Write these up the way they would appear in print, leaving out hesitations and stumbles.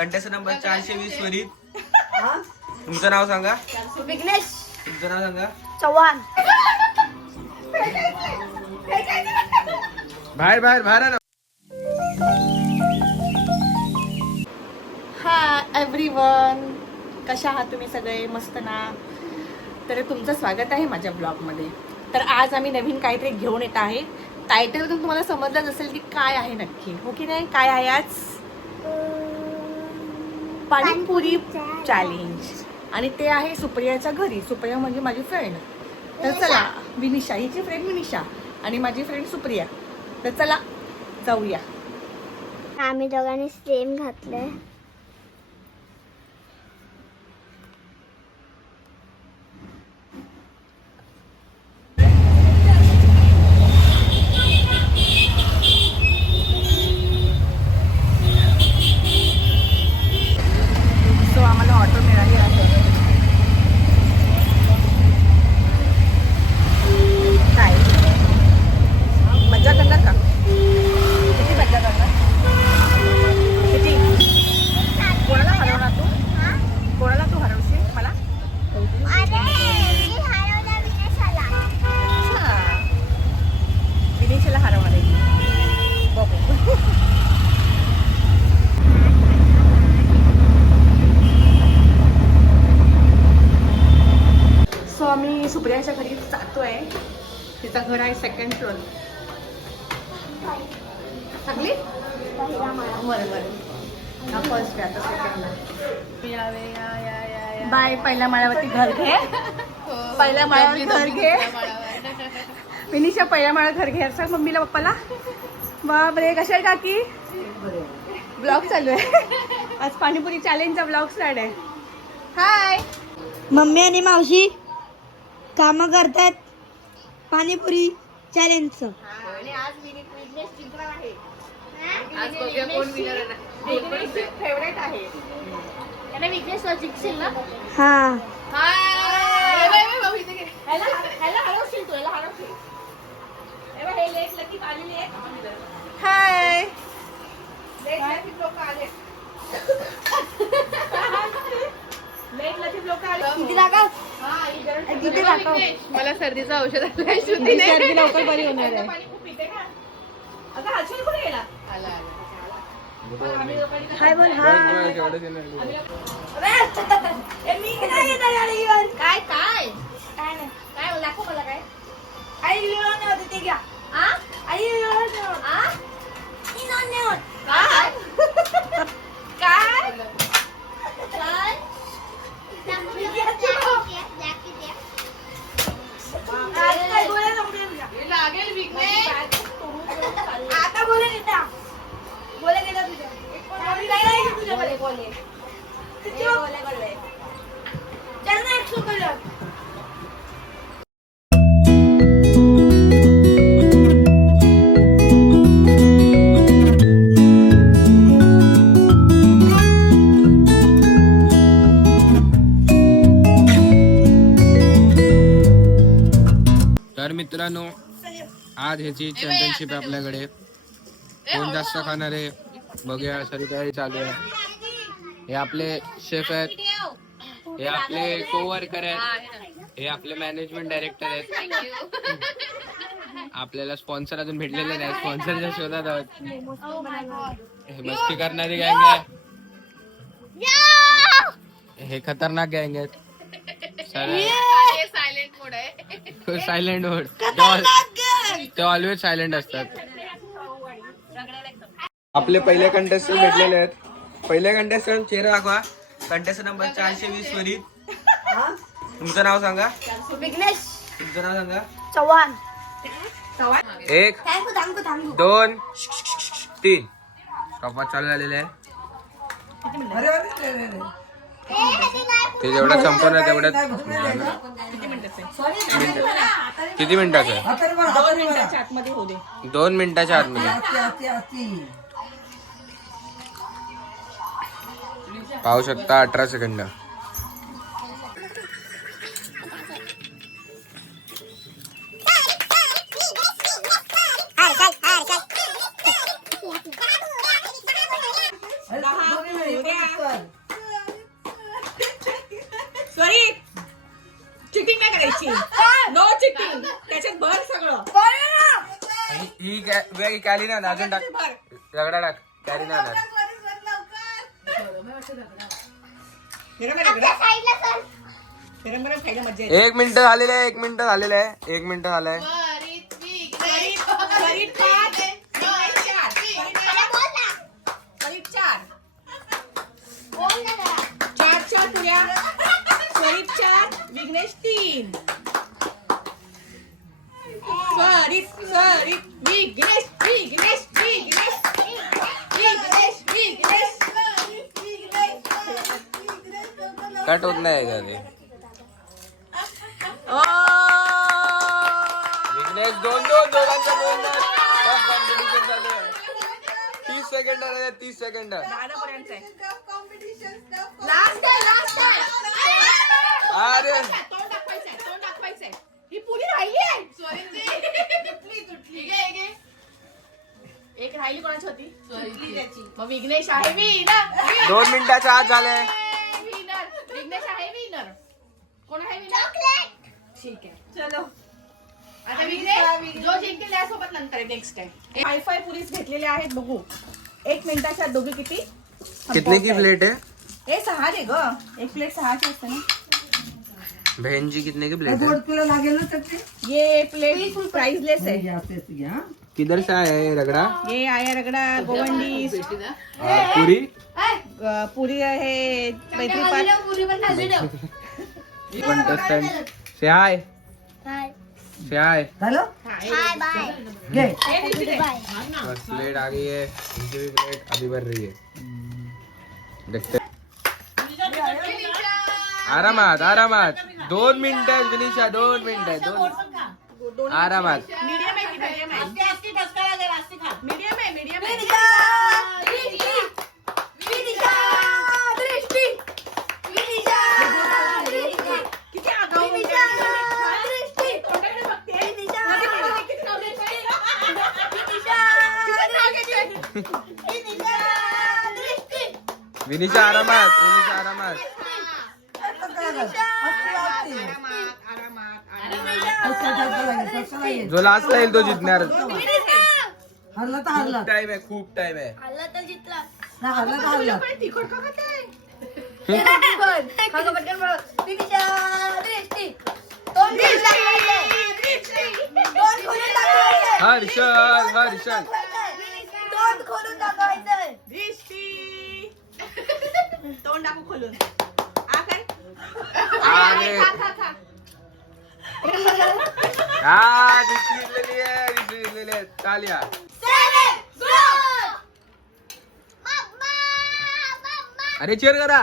Contestant number 420 वरील तुमचं नाव सांगा. विघ्नेश. तुमचं नाव सांगा. चव्हाण. बाहेर बाहेर बाहेर आहे ना. हाय एव्हरीवन, कशा आहात तुम्ही सगळे? मस्त ना. तर तुमचं स्वागत आहे माझ्या ब्लॉगमध्ये. तर आज आम्ही नवीन काहीतरी घेऊन येत आहे. टायटलवरून तुम्हाला समजलंच असेल की काय आहे नक्की, हो की नाही? काय आहे आज? पाणीपुरी चॅलेंज. आणि ते आहे सुप्रियाच्या घरी. सुप्रिया म्हणजे माझी फ्रेंड. तर चला, विनिशा, हिची फ्रेंड विनिशा आणि माझी फ्रेंड सुप्रिया. तर चला जाऊया. आम्ही दोघांनी सेम घातलंय. सो आम्हाला ऑटो मिळाली आहे. काय मजा करणार का? किती मजा करणार? किती? कोणाला हरवणार तू? कोणाला तू हरवशील? मला? अच्छा. विनिशाला हरवणार आहे. बघू. सो आम्ही सुप्रियाच्या घरी जातोय. तिचं घर आहे सेकंड फ्लोर. सगळी बरोबर. हा फर्स्ट आहे, आता सेकंडला. बाय. पहिल्या माळ्यावरती घर घे. पहिल्या माळ्यावर घर घे. विनिशा पहिल्या माळ्यावर घर घे. सांग मम्मीला पप्पाला. बापरे, कशा आहे काकी? ब्लॉग चालू आहे. आज पाणीपुरी चॅलेंजचा ब्लॉग स्टार्ट आहे. हाय. मम्मी आणि मावशी काम करतात पाणीपुरी चॅलेंजचं. आणि आज विघ्नेश जिंकणार आहे. आज बघूया कोण विनर आहे. विघ्नेश फेवरेट आहे. त्याने विघ्नेश जिंकशील ना? हा. ह्याला हरवशील तू. ह्याला हरवशील. हे लेट लकीत आलेली आहे. हाय. लेट लकीत लोक आले. लेट लकीत लोक आले. किती दाखव? किती दाखव? मला सर्दीचं औषध आलंय. सर्दी लवकर बरी होणार आहे. पाणी खूप पिते का? आता हर्षल कुठे गेला? हाय बोल. हा. काय काय काय नाही. काय दाखव मला. काय आई लिहून होते ते घ्या. आई लिहून काय काय काय लागेल विघ्नेश. आता बोले नेता बोले गेला तुझ्या बोले बोले चल ना 100 कलर. तर मित्रांनो, आज ह्याची चॅम्पियनशिप आहे आपल्याकडे. कोण जास्त खाणार आहे बघूया. सरी तयारी चालू आहे. हे आपले शेफ आहेत. हे आपले कोवर्कर आहेत. हे आपले मॅनेजमेंट डायरेक्टर आहेत. आपल्याला स्पॉन्सर अजून भेटलेले नाही. स्पॉन्सरच्या शोधात आहोत. हे मस्ती करणारी गँग आहे. हे खतरनाक गँग आहेत. सायलेंट मोड आहे. सायलेंट मोड. ते ऑलवेज सायलेंट असतात. आपले पहिले कंटेस्टंट भेटलेले आहेत. पहिले कंटेस्टंट चेहरा दाखवा. कंटेस्टंट नंबर 420 वरील तुमचं नाव सांगा. विघ्नेश. तुमचं नाव सांगा. चव्हाण. 1 2 3 कपात चालू झालेले आहे. ते जेवढं संपवणार तेवढ्यात. किती मिनिटाचं आहे? 2 मिनिटाच्या आतमध्ये होऊ दे. 2 मिनिटाच्या आतमध्ये. पाहू शकता 18 सेकंद. सॉरी चिटिंग नाही करायची. No cheating. त्याच्यात भर सगळं. ही कॅली ना अजून टाक. भर. रगडा टाक. कॅली ना गरम गरम खायला मजा येते. 1 मिनिट झालेलं आहे. 1 मिनिट झालेलं आहे. 1 मिनिट झालंय. त्वरित विघ्नेश. त्वरित पाच. त्वरित चार. 4 पुऱ्या. त्वरित 4. विघ्नेश 3. त्वरित विघ्नेश विघ्नेश विघ्नेश विघ्नेश विघ्नेश. कट होत नाही का ते. विघ्नेश दोघांचं बोलणं. कॉम्पिटिशन चालू आहे. 30 सेकंड आहे. 30 सेकंड. दादापर्यंत आहे. लास्ट आहे. अरे तोंड दाखवायचंय. ही पुरी राहिली आहे. तुटली. घे. एक राहिली कोणाची होती? त्याची. मग विघ्नेश आहे विनर. 2 मिनिटाच्या आत झाले. विघ्नेश आहे विनर. कोण आहे विनर? ठीक आहे. चलो आता विघ्नेश जो जिंकेल त्यासोबत नंतर नेक्स्ट टाइम. हायफाय पुरीस घेतलेले आहेत. बघू 1 मिनिटाच्या आत दोघी किती कितने की प्लेट है? हे 6 दे ग. एक प्लेट 6ची असते ना. बहन जी कितने की प्लेट है? ये प्लेट प्राइसलेस है. किधर से आया है रगड़ा? ये आया रगड़ा गोवंडी. पूरी पुरी आहे मैत्री पाक. पुरी पण खाल्ली ठेव. कंटेस्टेंट से हाय. से हाय. बस प्लेट आ गई है. इनकी भी प्लेट अभी भर रही है. देखते हैं. आरामात 2 मिनिट आहे विनिशा. 2 मिनिट आहे. 2 आरामात. मीडियम आहे की मीडियम आहे? मीडियम आहे. मीडियम आहे. किती आगाऊ तोंडाकडे बघते. किती विनिशा आरामात. जो लास्ट येईल तो जिंकणार. खूप टाइम आहे. तिखट का खाते? हर्षल दृष्टी. तोंड दाखव खोलून. काय अरे खा. हा दिसलेली आहे. तालिया. अरे चेअर करा.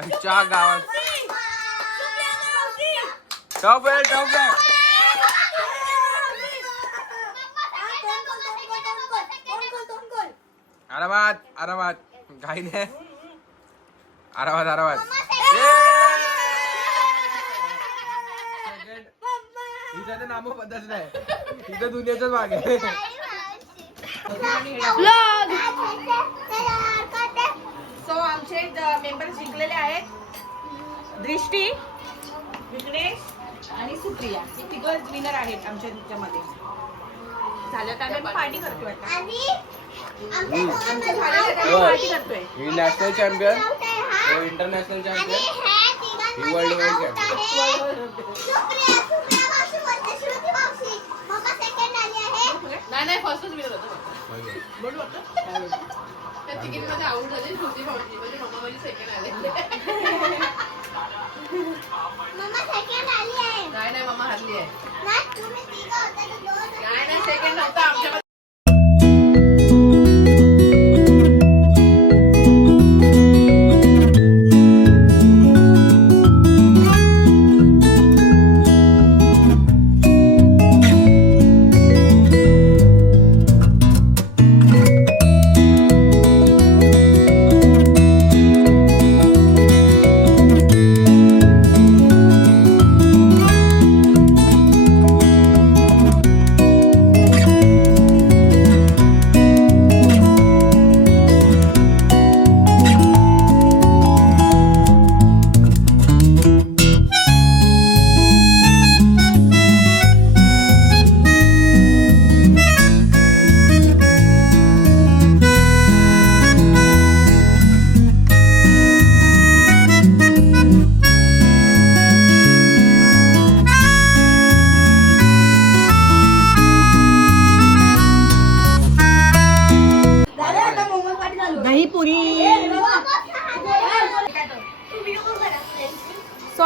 आमच्या गावात टॉप आहे. आरामात काही नाही. आरामात. इथं नाम पद्धत नाही. इथं दुनियाच भाग आहे. सो आमचे मेंबर जिंकलेले आहेत. दृष्टी, विघ्नेश आणि सुप्रिया. हे तिघं विनर आहेत आमच्या नृत्यामध्ये. झालं तर आम्ही पार्टी करतोय. आमचं झालेलं तर आम्ही पार्टी करतोय. ही नॅशनल चॅम्पियन, इंटरनॅशनल चॅम्पियन, ही वर्ल्ड वाईड चॅम्पियन. नाही फर्स्टच विनर होतो. त्या तिकीटमध्ये आउट झाली. श्रुती भाऊजी म्हणजे मम्मा माझी सेकंड आले. नाही मम्मा हरली आहे. नाही सेकंड नव्हता आमच्या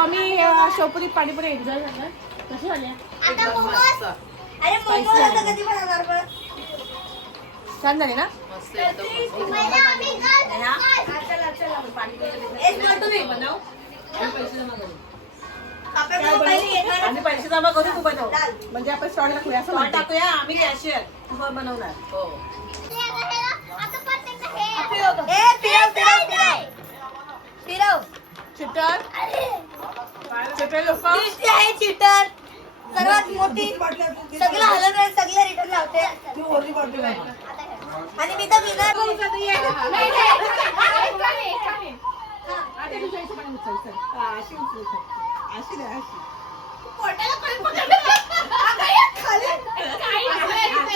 आम्ही शेवपुरी पाणीपुरी एन्जॉय करणार. कशी झाली आता मोमोज. अरे मोमोज आता कधी बनवणार बरं? छान झाली ना. मस्त एकदम पहिला आम्ही काय? एक मिनिट तुम्ही. आपण मग पहिले येणार. आम्ही पैसे जमा करू तू बनव म्हणजे आपण स्टॉल टाकूया असं म्हणते. टाकूया आम्ही कॅशियर तू बनवणार. हो ए, फिरव. चिटर चिटर लोक दिसते आहे चिटर. सर्वात मोठी सगळं हलत आहे, सगळं रिटर्न लावते. आणि मी तर विनर.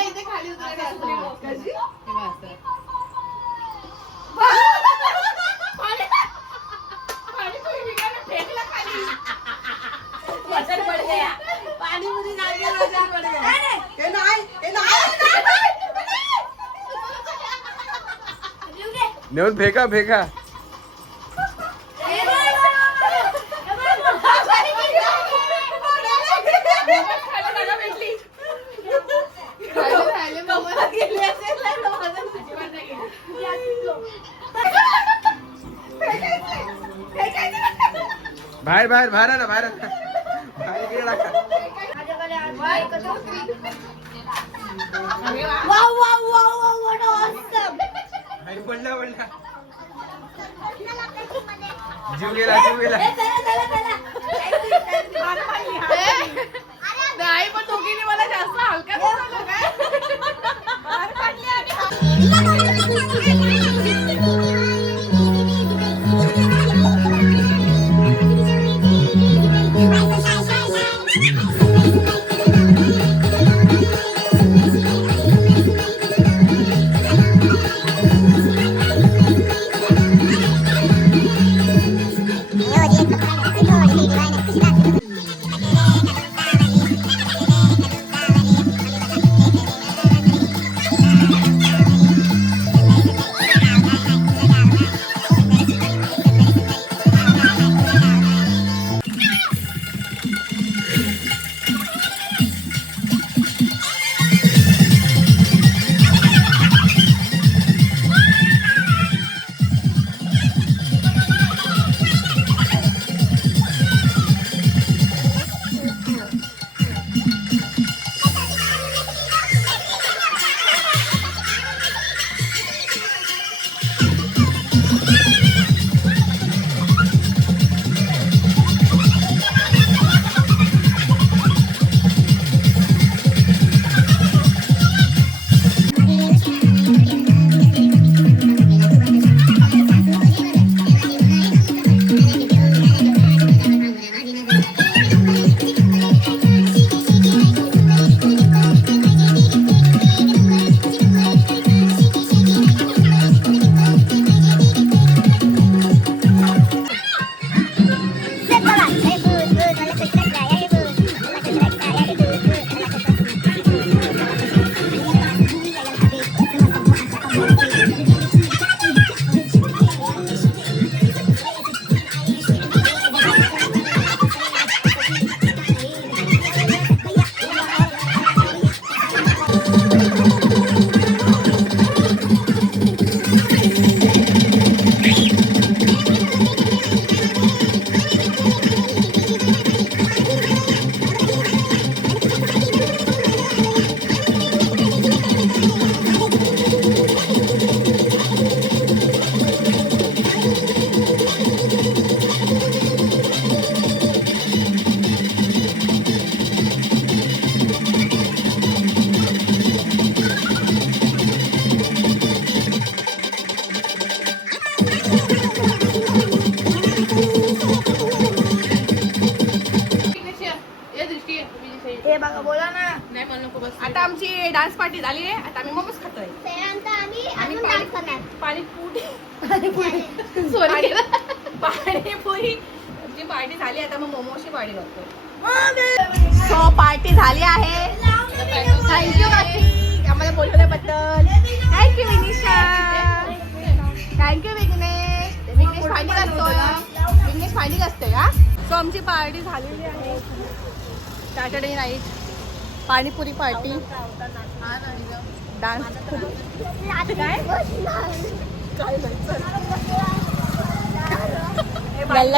इथे खाली नेऊन फेका फेका. बाहेर बाहेर बाहेर ना बाहेर बाहेर इकडे टाका. Wow wow wow wow what awesome. बाहेर पडला पडला. जीव गेला जीव गेला. नाही पण दोघींनी मला जास्त हलका दिसलं काय हे बघा बोला ना. नाही मला नको बस आता आमची डान्स पार्टी झाली आहे. आता आम्ही मोमोज खातोय. आम्ही पाणीपुरी पाणीपुरी ची पार्टी झाली. आता मग मोमोची पार्टी करतोय. सो पार्टी झाली आहे. थँक्यू काकी आम्हाला बोलवल्याबद्दल. थँक्यू विनिशा. थँक्यू विघ्नेश. विघ्नेश भांडी घासतोय. विघ्नेश भांडी घासतोय का. सो आमची पार्टी झालेली आहे. Saturday night panipuri party, dance काय